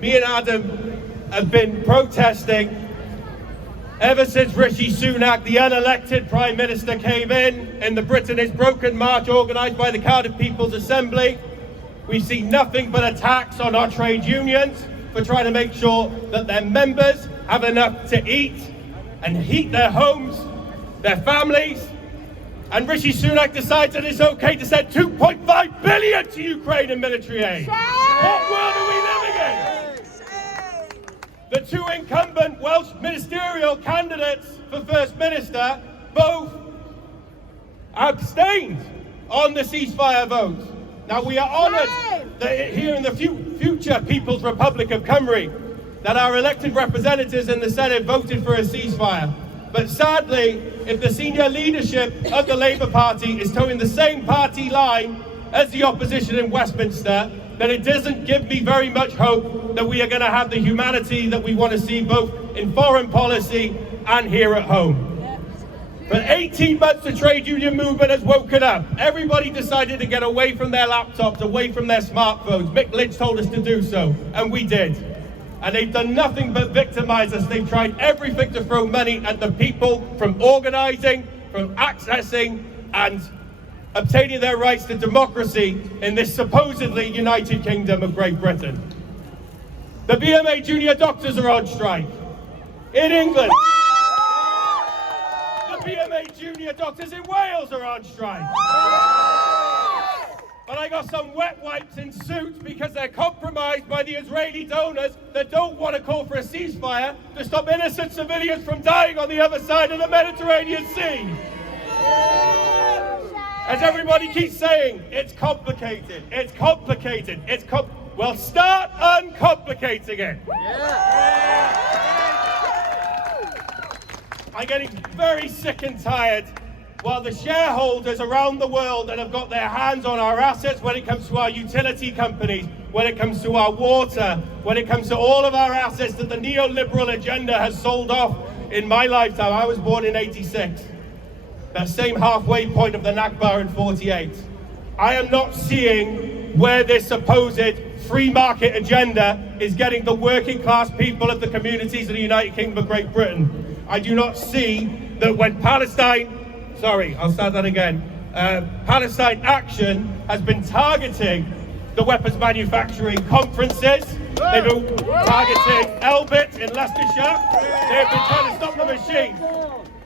me and Adam have been protesting ever since Rishi Sunak, the unelected Prime Minister, came in the Britain is Broken March organised by the Cardiff People's Assembly. We've seen nothing but attacks on our trade unions for trying to make sure that their members have enough to eat and heat their homes, their families. And Rishi Sunak decides that it's okay to send 2.5 billion to Ukraine in military aid. What world are we living in? The two incumbent Welsh ministerial candidates for First Minister both abstained on the ceasefire vote. Now, we are honoured that here in the future People's Republic of Cymru, that our elected representatives in the Senate voted for a ceasefire. But sadly, if the senior leadership of the Labour Party is towing the same party line as the opposition in Westminster, then it doesn't give me very much hope that we are going to have the humanity that we want to see both in foreign policy and here at home. For 18 months, the trade union movement has woken up. Everybody decided to get away from their laptops, away from their smartphones. Mick Lynch told us to do so, and we did. And they've done nothing but victimise us. They've tried everything to throw money at the people, from organising, from accessing, and obtaining their rights to democracy in this supposedly United Kingdom of Great Britain. The BMA junior doctors are on strike. In England, the BMA junior doctors in Wales are on strike. But I got some wet wipes in suits because they're compromised by the Israeli donors that don't want to call for a ceasefire to stop innocent civilians from dying on the other side of the Mediterranean Sea. As everybody keeps saying, it's complicated, it's complicated, well, start uncomplicating it. I'm getting very sick and tired while the shareholders around the world that have got their hands on our assets when it comes to our utility companies, when it comes to our water, when it comes to all of our assets that the neoliberal agenda has sold off in my lifetime. I was born in 86. That same halfway point of the Nakba in 48. I am not seeing where this supposed free market agenda is getting the working class people of the communities of the United Kingdom of Great Britain. I do not see that when Palestine Action has been targeting the weapons manufacturing conferences. They've been targeting Elbit in Leicestershire. They've been trying to stop the machine.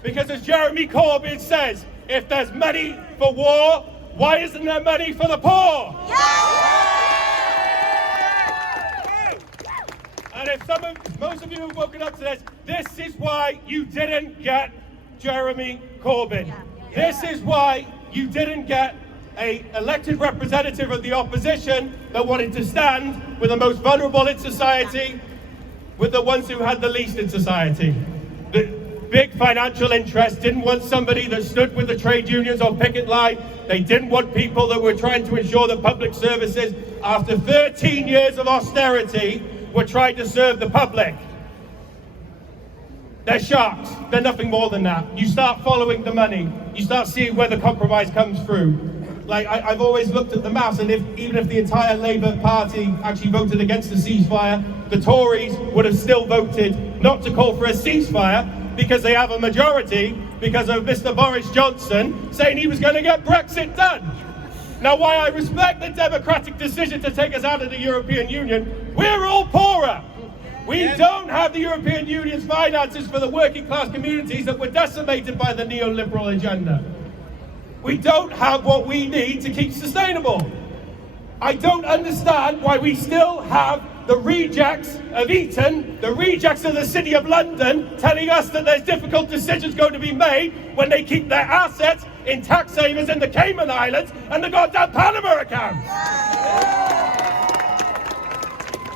Because as Jeremy Corbyn says, if there's money for war, why isn't there money for the poor? And if most of you have woken up to this is why you didn't get Jeremy Corbyn. This is why you didn't get an elected representative of the opposition that wanted to stand with the most vulnerable in society, with the ones who had the least in society. The big financial interests didn't want somebody that stood with the trade unions on picket line. They didn't want people that were trying to ensure that public services, after 13 years of austerity, were trying to serve the public. They're sharks. They're nothing more than that. You start following the money. You start seeing where the compromise comes through. Like, I've always looked at the maths, and even if the entire Labour Party actually voted against the ceasefire, the Tories would have still voted not to call for a ceasefire because they have a majority because of Mr. Boris Johnson saying he was going to get Brexit done. Now, while I respect the democratic decision to take us out of the European Union, we're all poorer. We don't have the European Union's finances for the working class communities that were decimated by the neoliberal agenda. We don't have what we need to keep sustainable. I don't understand why we still have the rejects of Eton, the rejects of the City of London, telling us that there's difficult decisions going to be made when they keep their assets in tax havens in the Cayman Islands and the goddamn Panama accounts.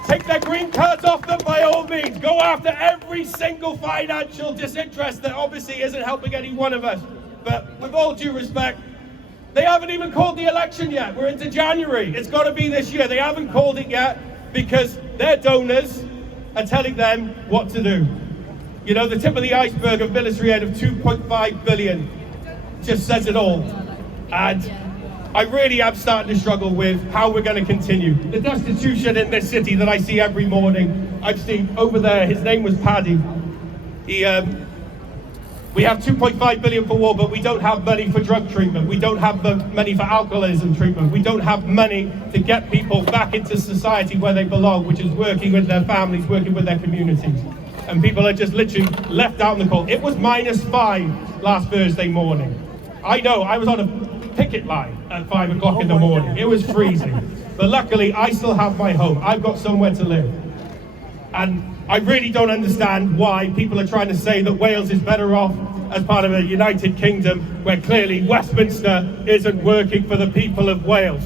Take their green cards off them by all means. Go after every single financial disinterest that obviously isn't helping any one of us. But with all due respect, they haven't even called the election yet. We're into January. It's got to be this year. They haven't called it yet because their donors are telling them what to do. You know, the tip of the iceberg of military aid of 2.5 billion just says it all. And I really am starting to struggle with how we're going to continue. The destitution in this city that I see every morning. I've seen over there, his name was Paddy. We have 2.5 billion for war, but we don't have money for drug treatment. We don't have money for alcoholism treatment. We don't have money to get people back into society where they belong, which is working with their families, working with their communities. And people are just literally left out in the cold. It was -5 last Thursday morning. I know, I was on a picket line at 5 o'clock in the morning. It was freezing. But luckily, I still have my home. I've got somewhere to live. And I really don't understand why people are trying to say that Wales is better off as part of a United Kingdom, where clearly Westminster isn't working for the people of Wales.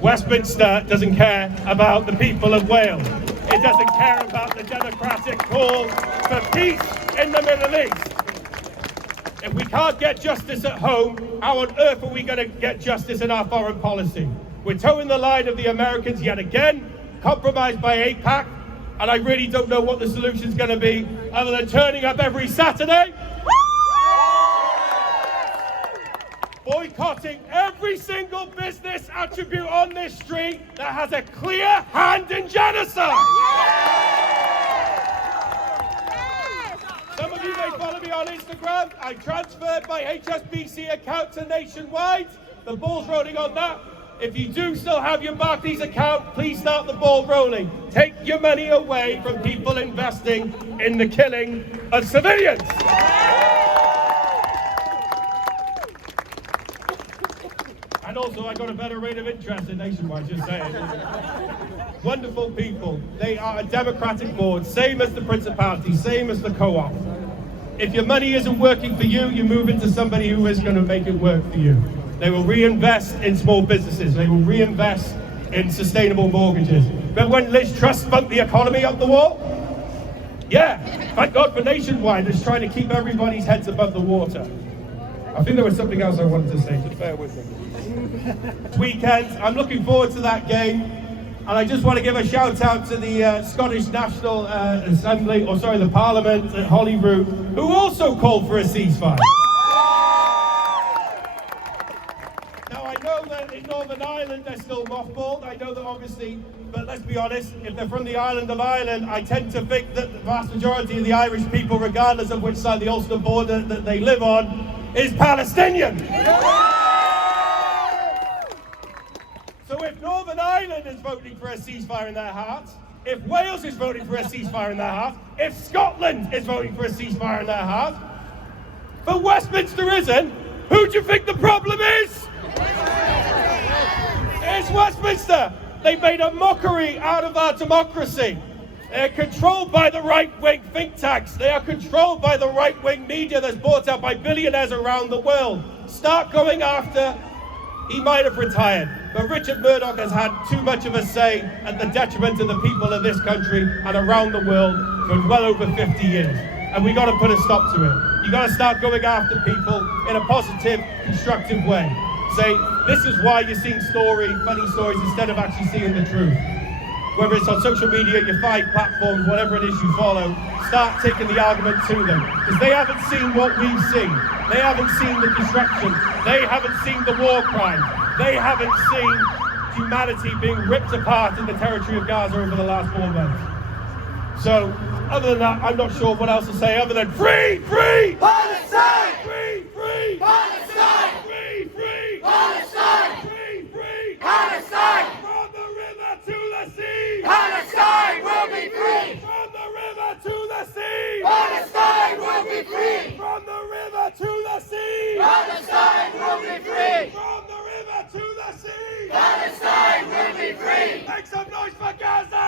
Westminster doesn't care about the people of Wales. It doesn't care about the democratic call for peace in the Middle East. If we can't get justice at home, how on earth are we going to get justice in our foreign policy? We're towing the line of the Americans yet again, compromised by AIPAC, and I really don't know what the solution's going to be other than turning up every Saturday, boycotting every single business attribute on this street that has a clear hand in genocide. Some of you may follow me on Instagram. I transferred my HSBC account to Nationwide. The ball's rolling on that. If you do still have your Barclays account, please start the ball rolling. Take your money away from people investing in the killing of civilians. And also, I got a better rate of interest in Nationwide, just saying. Wonderful people. They are a democratic board, same as the Principality, same as the Co-op. If your money isn't working for you, you move into somebody who is going to make it work for you. They will reinvest in small businesses. They will reinvest in sustainable mortgages. Remember when Liz Truss spunked the economy up the wall? Yeah, thank God for Nationwide that's trying to keep everybody's heads above the water. I think there was something else I wanted to say, just bear with me. Weekend, I'm looking forward to that game. And I just want to give a shout out to the Scottish National Assembly, or sorry, the Parliament at Holyrood, who also called for a ceasefire. In Northern Ireland, they're still mothballed. I know that obviously, but let's be honest, if they're from the island of Ireland, I tend to think that the vast majority of the Irish people, regardless of which side of the Ulster border that they live on, is Palestinian. So if Northern Ireland is voting for a ceasefire in their hearts, if Wales is voting for a ceasefire in their hearts, if Scotland is voting for a ceasefire in their hearts, but Westminster isn't, who do you think the problem is? It's Westminster. They made a mockery out of our democracy. They're controlled by the right-wing think tanks. They are controlled by the right-wing media that's bought out by billionaires around the world. Start going after. He might have retired, but Richard Murdoch has had too much of a say at the detriment of the people of this country and around the world for well over 50 years. And we've got to put a stop to it. You've got to start going after people in a positive, constructive way. Say, this is why you're seeing funny stories instead of actually seeing the truth. Whether it's on social media, your 5 platforms, whatever it is you follow, start taking the argument to them. Because they haven't seen what we've seen. They haven't seen the destruction. They haven't seen the war crimes. They haven't seen humanity being ripped apart in the territory of Gaza over the last 4 months. So, other than that, I'm not sure what else to say other than free, free! Palestine! Free, free! Palestine! Free, free! Palestine! Free, free! Palestine! From the river to the sea! Palestine will be free! From the river to the sea! Palestine will be free! From the river to the sea! Palestine will be free! From the river to the sea! Palestine will be free! Make some noise for Gaza!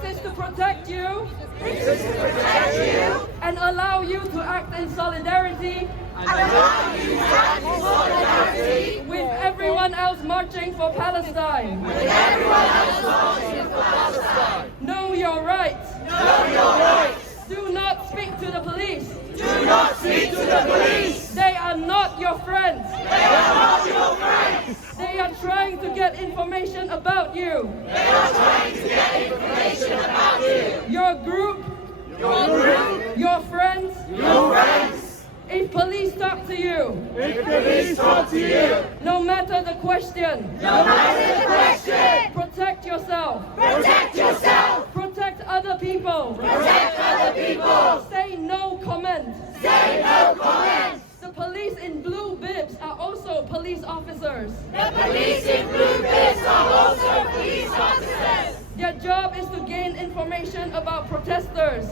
This is to protect you. And allow you to act in solidarity. With everyone else marching for Palestine. Know your rights. Do not speak to the police. They are not your friends. They are trying to get information about you. Your group. Your friends. If police talk to you. No matter the question. Protect yourself. Protect other people. Say no comment. The police in blue bibs are also police officers. Their job is to gain information about protesters.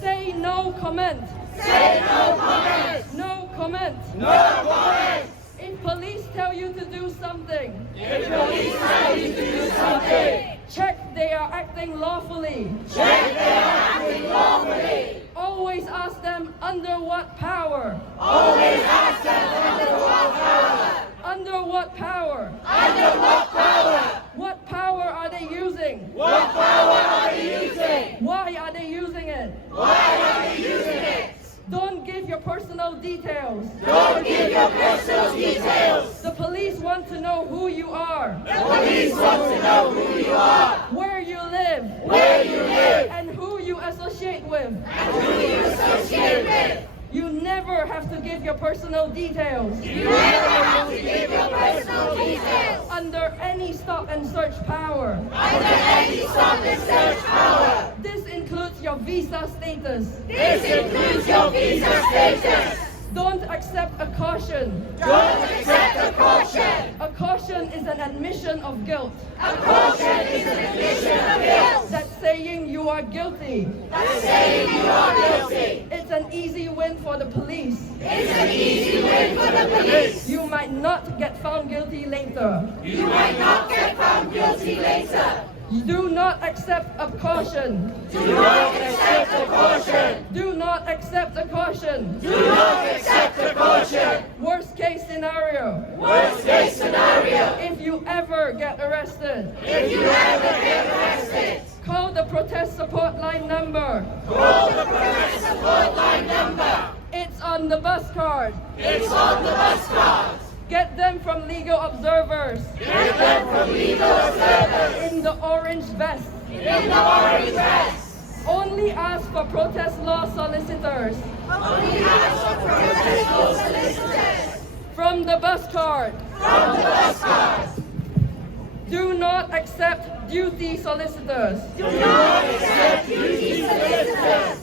Say no comment. No comment. If police tell you to do something. Check they are acting lawfully. Always ask them under what power. Under what power? What power are they using? Why are they using it? Don't give your personal details. The police want to know who you are. Where you live. And who you associate with. You never have to give your personal details. Under any stop and search power. This includes your visa status. Don't accept a caution. A caution is an admission of guilt. That's saying you are guilty. It's an easy win for the police. You might not get found guilty later. Do not accept a caution. Do not accept a caution. Worst case scenario. If you ever get arrested. Call the protest support line number. It's on the bus card. Get them from legal observers. In the orange vest. Only ask for protest law solicitors. From the bus card. Do not accept duty solicitors.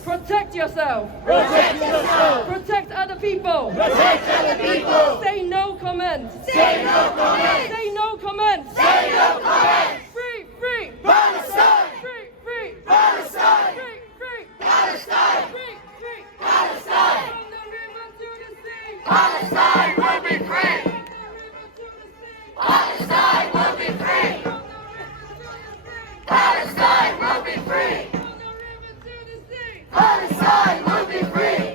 Protect yourself. Protect other people. Say no comment. Say no comment. Free. Palestine! Free. Palestine! Free. Palestine! Free. Palestine! From the river to the sea. Palestine will be free! From the river to the sea. Palestine will be free! From the river to the sea. Palestine will be free! From the river to the sea. Palestine will be free!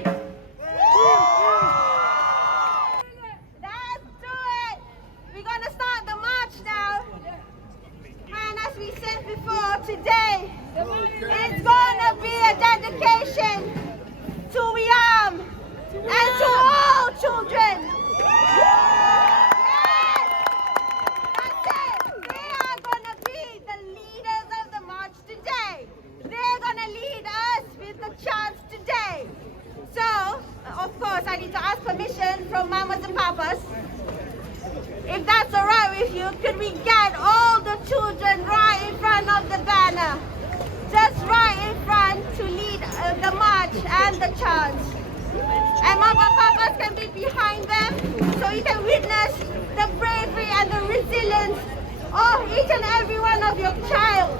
Let's do it! We're gonna start the march now. And as we said before, today it's gonna be a dedication to Yam and to all children. Yes! That's it! They are gonna be the leaders of the march today. They're gonna lead us with the chants today. So, of course, I need to ask permission from mamas and papas. If that's all right with you, could we get all the children right in front of the banner? Just right in front to lead the march and the chants. And mama and papas can be behind them so you can witness the bravery and the resilience of each and every one of your child.